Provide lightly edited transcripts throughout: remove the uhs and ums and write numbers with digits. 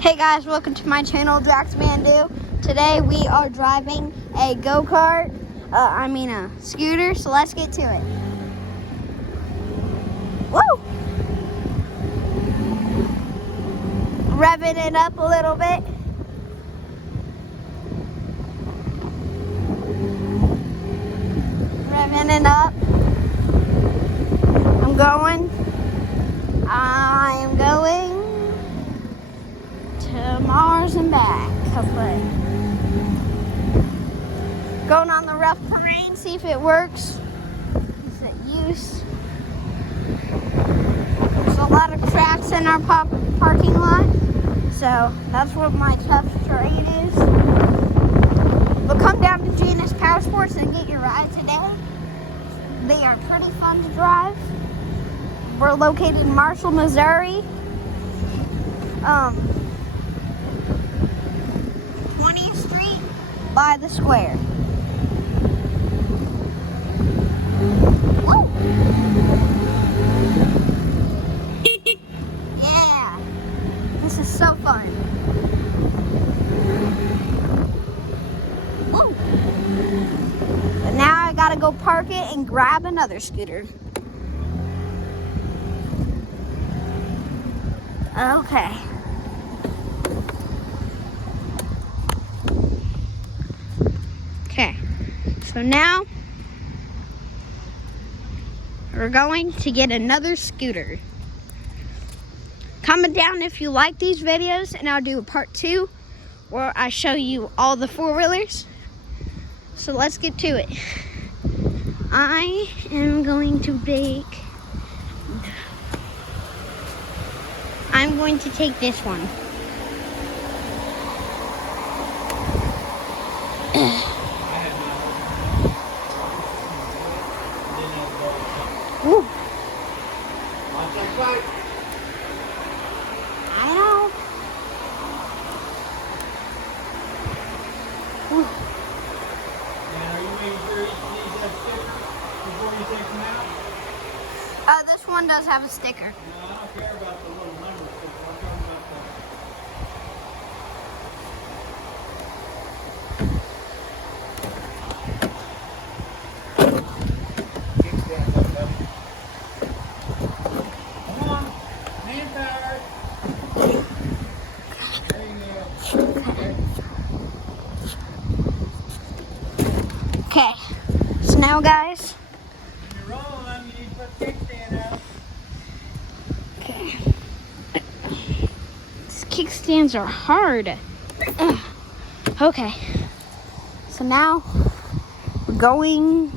Hey guys, welcome to my channel, Jax Mandu. Today we are driving a go-kart, a scooter, so let's get to it. Woo! Revving it up a little bit. Revving it up. I am going to Mars and back, hopefully. Going on the rough terrain, see if it works. Is it use? There's a lot of tracks in our parking lot, so that's what my tough terrain is. But come down to Genus Power Sports and get your ride today. They are pretty fun to drive. We're located in Marshall, Missouri. 20th Street by the square. Woo! Yeah, this is so fun. Woo! But now I gotta go park it and grab another scooter. Okay. Okay, so now we're going to get another scooter. Comment down if you like these videos, and I'll do a part 2 where I show you all the four-wheelers. So let's get to it. I am going to take this one. Ooh. I know. Ooh. And are you making sure each of these have stickers before you take them out? This one does have a sticker. No, I don't care about the little number sticker. I'm talking about the kickstands up, buddy. Come on, manpower. There you go. Okay, so now guys, When you're rolling, you need to put the kickstand out. okay. These kickstands are hard. Ugh. Okay, so now we're going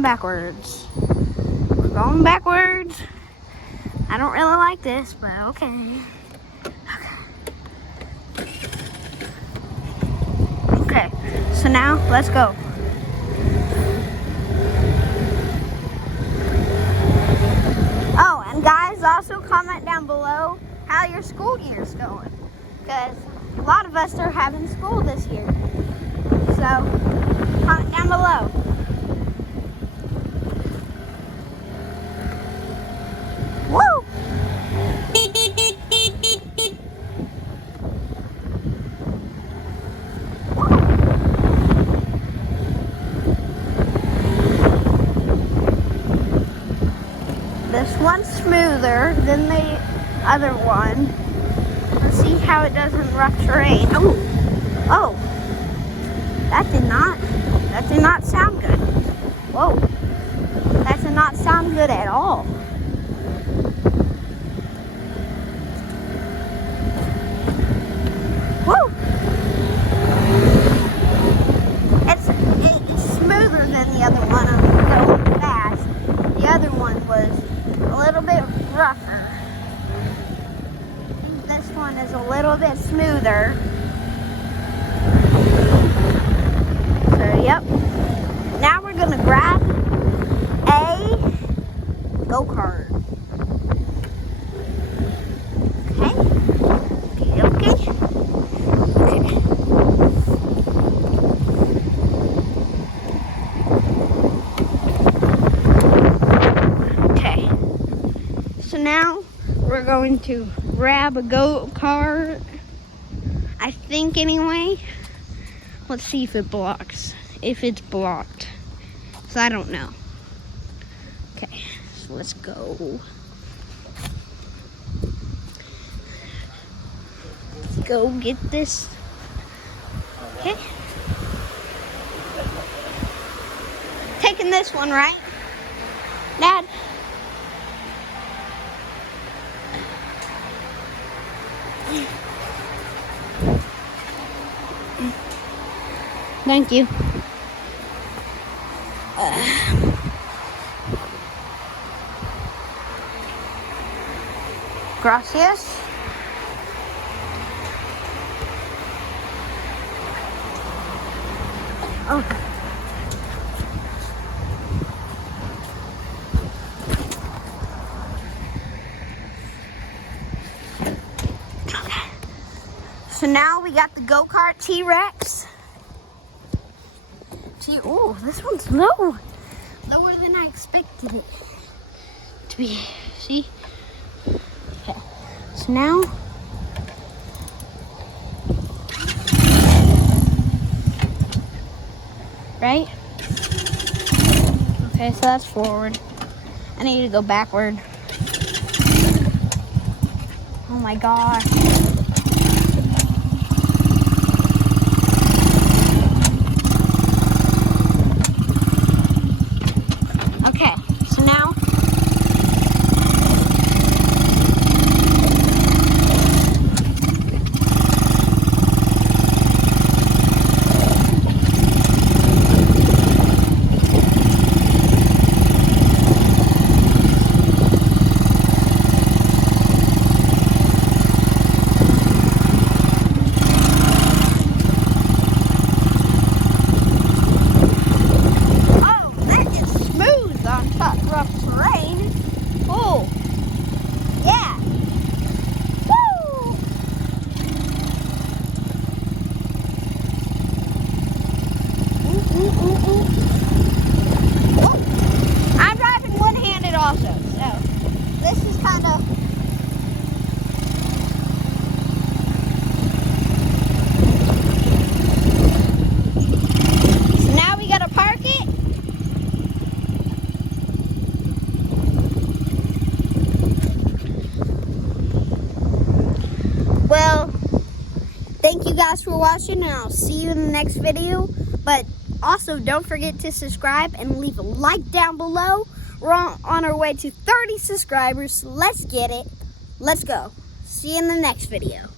backwards. We're going backwards. I don't really like this, but okay. Okay, so now let's go. Oh, and guys, also comment down below how your school year's going, because a lot of us are having school this year. So, comment down below. Woo! This one's smoother than the other one. Let's see how it does in rough terrain. Oh, that did not sound good. Whoa, that did not sound good at all. Woo! It's smoother than the other one. I'm going fast. The other one was a little bit rougher. This one is a little bit smoother. So, yep. Now we're gonna grab a go-kart. Okay. So now we're going to grab a go-kart I think anyway. Let's see if it blocks. If it's blocked. So I don't know. Okay, so let's go. Let's go get this. Okay. Taking this one, right? Dad? Thank you. Gracias. Oh. Okay. So now we got the go-kart T-Rex. Oh, this one's low. Lower than I expected it to be. See? Okay. So now right? Okay, so that's forward. I need to go backward. Oh my gosh. Okay, so now rough terrain. Oh, yeah. Woo! Oh, I'm driving one-handed also, so this is kind of. So now we gotta park it. Well, thank you guys for watching, and I'll see you in the next video. But also, don't forget to subscribe and leave a like down below. We're on our way to 30 subscribers. Let's get it. Let's go. See you in the next video.